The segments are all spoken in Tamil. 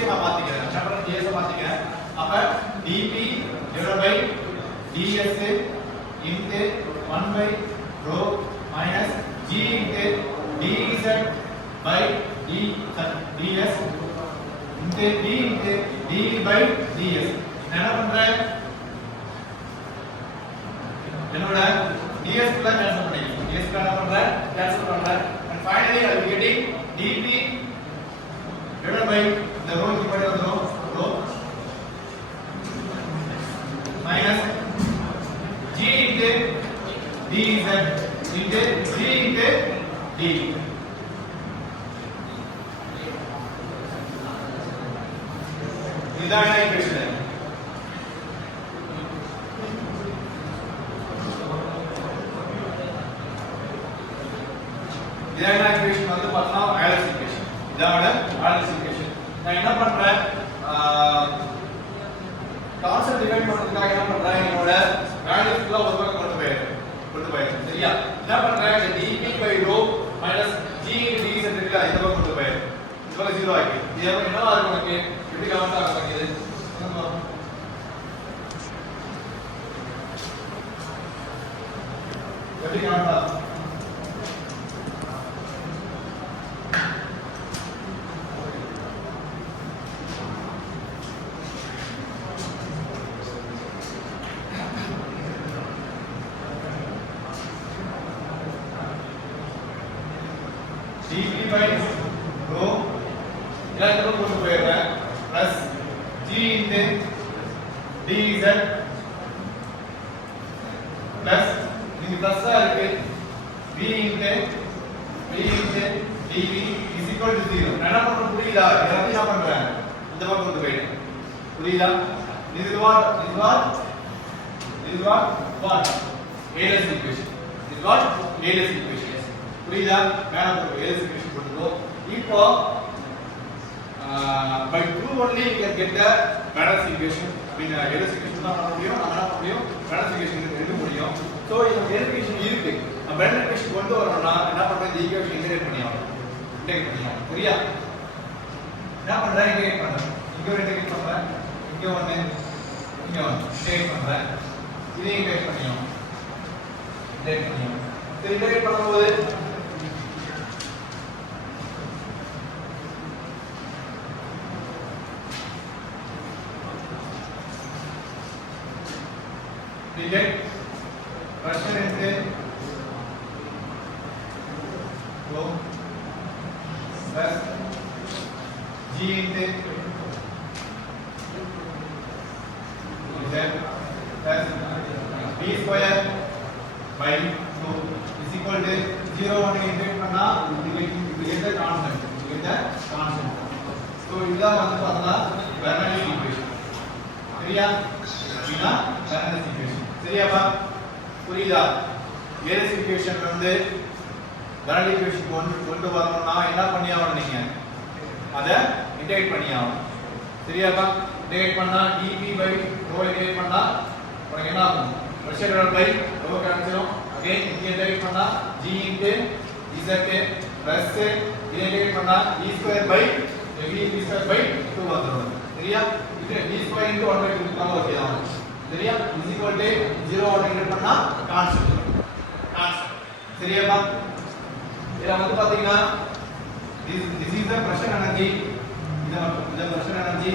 ds நான் மாத்திக்கிறேன். என்ன பண்றேன்? ds மாத்திக்கிறேன். அப்ப dp divided by ds into 1 by rho minus g into dz by ds into d into d by ds. என்ன பண்றேன்? என்னோட ds குள்ள கேன்சல் பண்ணிக்கலாம். ds குள்ள என்ன பண்றேன்? கேன்சல் பண்றேன். And finally I will getting dp divided by the rho divided by rho minus g into dz into g into d. இதான ஈக்குவேஷன். இதான ஈக்குவேஷன் வந்து பார்த்தா ஆலஸ் ஈக்குவேஷன். இதான ஆலஸ் ஈக்குவேஷன். நான் என்ன பண்றேன்? கான்செப்ட் டிவைட் பண்றதுக்காக என்ன பண்றேன்? என்னோட வேல்யூஸ்ல ஒரு பக்கம் கொண்டு போயிடுறேன். சரியா? என்ன பண்றேன்? dp by rho minus g into dz இருக்குல இந்த பக்கம் கொண்டு போயிடுறேன். இது பக்கம் 0 ஆகி. இது என்னவா இருக்கும் நமக்கு? எப்படி கவுண்ட் ஆகும் இது? எப்படி கவுண்ட் ஆகும்? dp by rho எல்லாத்துக்கும் கொண்டு போயிடுறேன் plus g into dz plus இது plus ஆ இருக்கு v into dv is equal to 0. என்ன பண்றோம் புரியுதா? எல்லாத்தையும் என்ன பண்றேன்? இந்த பக்கம் கொண்டு போயிடுறேன். புரியுதா? this is what Taylor's equation. This is what Taylor's equation. புரியுதா? மேல போட்டு Taylor's equation போட்டுக்கோ. இப்போ by 2 only you can get the Taylor's equation. I mean Taylor's equation தான் பண்ண முடியும். நம்ம என்ன பண்ண முடியும்? Taylor's equation எழுத முடியும். சோ இந்த Taylor's equation இருக்கு. நம்ம Taylor's equation கொண்டு வரணும்னா என்ன பண்றது? இந்த ஈக்குவேஷன் இன்டகிரேட் பண்ணியாகணும். இன்டகிரேட் பண்ணியாகணும். புரியா? என்ன பண்றேன்? இன்டகிரேட் பண்றேன். இங்க இன்டகிரேட் பண்றேன். இங்க ஒண்ணு இன்டகிரேட் பண்றேன். இதை இன்டகிரேட் பண்ணியாகணும். இன்டகிரேட் பண்ணியாகணும். சரி இன்டகிரேட் பண்ணும்போது we get pressure into rho plus g into z plus b square by 2 is equal to 0 1 integrate பண்ணா you get the constant. So இதுதான் வந்து பார்த்தா Bernoulli equation. சரியா? இதுதான் Bernoulli equation. சரியாப்பா? புரியுதா? Taylor's equation வந்து Bernoulli equation கொண்டு வரணும்னா என்ன பண்ணியாகணும் நீங்க? அத இன்டகிரேட் பண்ணியாகணும். சரியாப்பா? இன்டகிரேட் பண்ணா dp by rho இன்டகிரேட் பண்ணா உனக்கு என்ன ஆகும்? pressure divided by rho கிடைச்சிரும். again இங்க இன்டகிரேட் பண்ணா g into z plus இதை இன்டகிரேட் பண்ணா d square by 2 வந்துரும். சரியா? இது d square into 1 by 2 தான் ஓகே தான். சரியா? is equal to 0 இன்டகிரேட் பண்ணா கான்ஸ்டன்ட். சரியாப்பா? இத வந்து பாத்தீங்கன்னா this is the pressure energy. இந்த pressure energy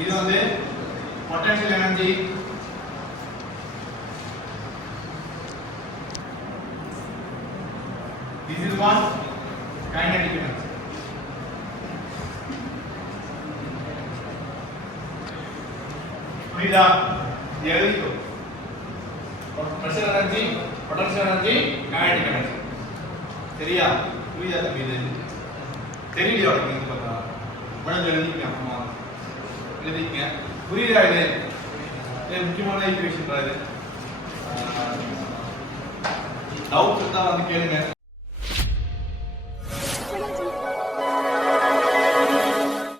இது வந்து potential energy. This is one kinetic energy. புரியுதா? எழுதிக்கோ. pressure energy, potential energy, kinetic energy. சரியா? புரியுதா தம்பி இது? தெரியலையா உனக்கு இது பார்த்தா? உடனே எழுதிக்க அம்மா. எழுதிக்க. புரியுதா இது? இது முக்கியமான ஈக்குவேஷன் இது. டவுட் இருந்தா வந்து கேளுங்க.